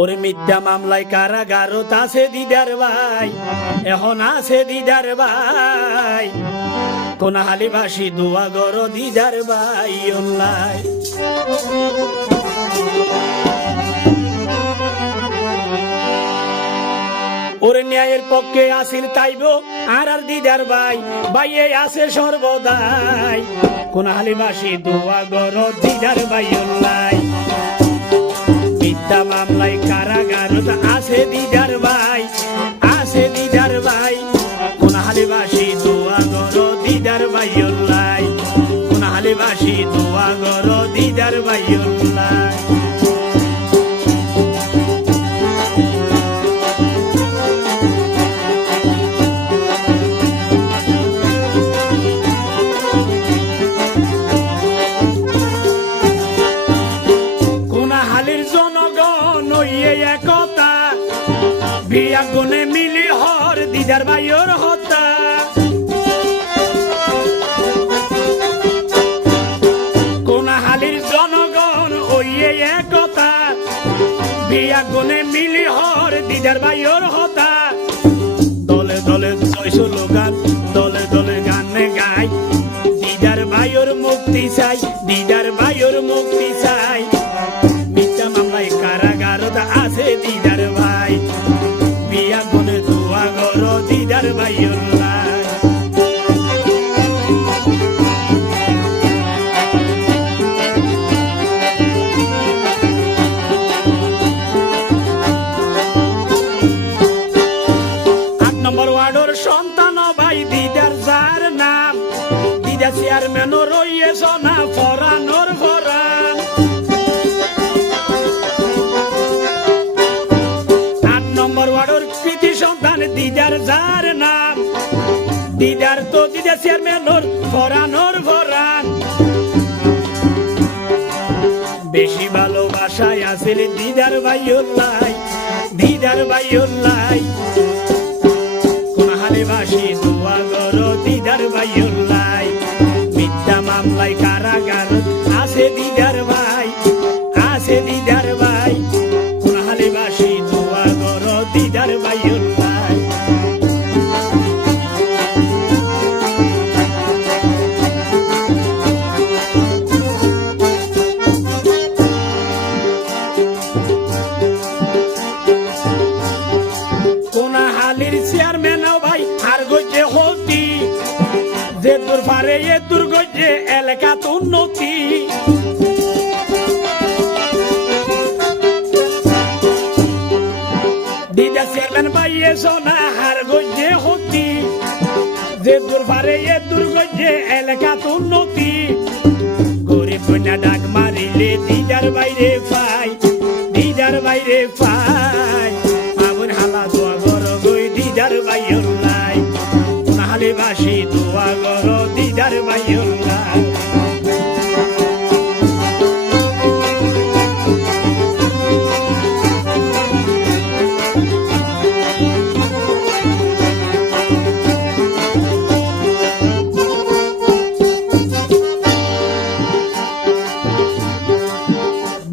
ওরে মিথ্যা মামলায় কারাগারত আছে দিদার ভাই, এখন আছে দিদার ভাই, কোন হালিবাসী দোয়া গর দিদার ভাই অল্লাই। ওরে ন্যায়ের পক্ষে আসিল তাইব আর আর দিদার ভাই, ভাইয়ে আছে সর্বদাই, কোন হালিবাসী দোয়া গর দিদার ভাই অল্লাই। মিথ্যা মামলায় কারাগারত আছে দিদার ভাই, আছে দিদার ভাই, কোন হালিবাসী দোয়া গর দিদার ভাই অল্লাই, কোন হালিবাসী দোয়া গর দিদার ভাই অল্লাই। একতা বিয়া গুনে মিলি হর দিদার ভাইয়ের হতা, কোন হালির জনগণ ওইয়ে একতা বিয়া গুনে মিলি হর দিদার ভাইয়ের হতা। দলে দলে জয় স্লোগান, দলে দলে গানে গাই, দিদার ভাইয়ের মুক্তি চাই, দিদার ভাইয়ের মুক্তি চাই। মিথ্যা মামলায় কারাগারত আছে দিদার ভাই, বিয়া গুনে দোয়া গর দিদার ভাই অল্লাই। ওয়ার্ডর সন্তান ভাই দিদার যার নাম, দিদার চেয়ারম্যান রইয়েছ না ফরানোর ফরান। 8 নম্বর ওয়ার্ডর কৃতি সন্তান দিদার যার নাম, দিদার তো দিদার চেয়ারম্যান ফরানোর ফরান। বেশি ভালোবাসায় আসিল দিদার ভাই অল্লাই, দিদার ভাই অল্লাই, হালিবাসী দোয়া গর দিদার ভাই অল্লাই। মিথ্যা মামলায় কারাগারত আছে দিদার ভাই, আছে দিদার ভাই, কোন হালিবাসী দোয়া গর দিদার ভাই অল্লাই। কোন হালির চেয়ারম্যান যে তোর পারে এ দুর্গ যে এলাকা তো উন্নতি, দিদা চেয়ারম্যান পাইয়ে সোনা হার গজে হতি, যে তোর পারে এ দুর্গ যে এলাকা তো উন্নতি। গরিব কন্যা ডাক মারিলে দিদার বাইরে পাই, দিদার বাইরে পাই, আগুন হালা দোয়া গর গই দিদার ভাই অল্লাই, হালিবাসী দোয়া গর দিদার ভাই অল্লাই।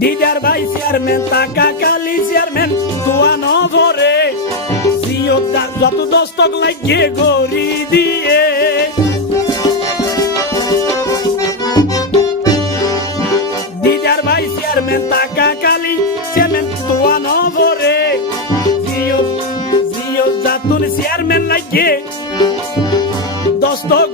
দিদার ভাই চেয়ারম্যান টাকা কালি চেয়ারম্যান দোয়া ন ধরে, যত দস্তক লাগিয়ে গড়ি দিয়ে, দিদার ভাই চেয়ারম্যান টাকা কালি চেয়ারম্যান দোয়া ন ধরে, জিও জাতুন চেয়ারম্যান লাগিয়ে দস্তক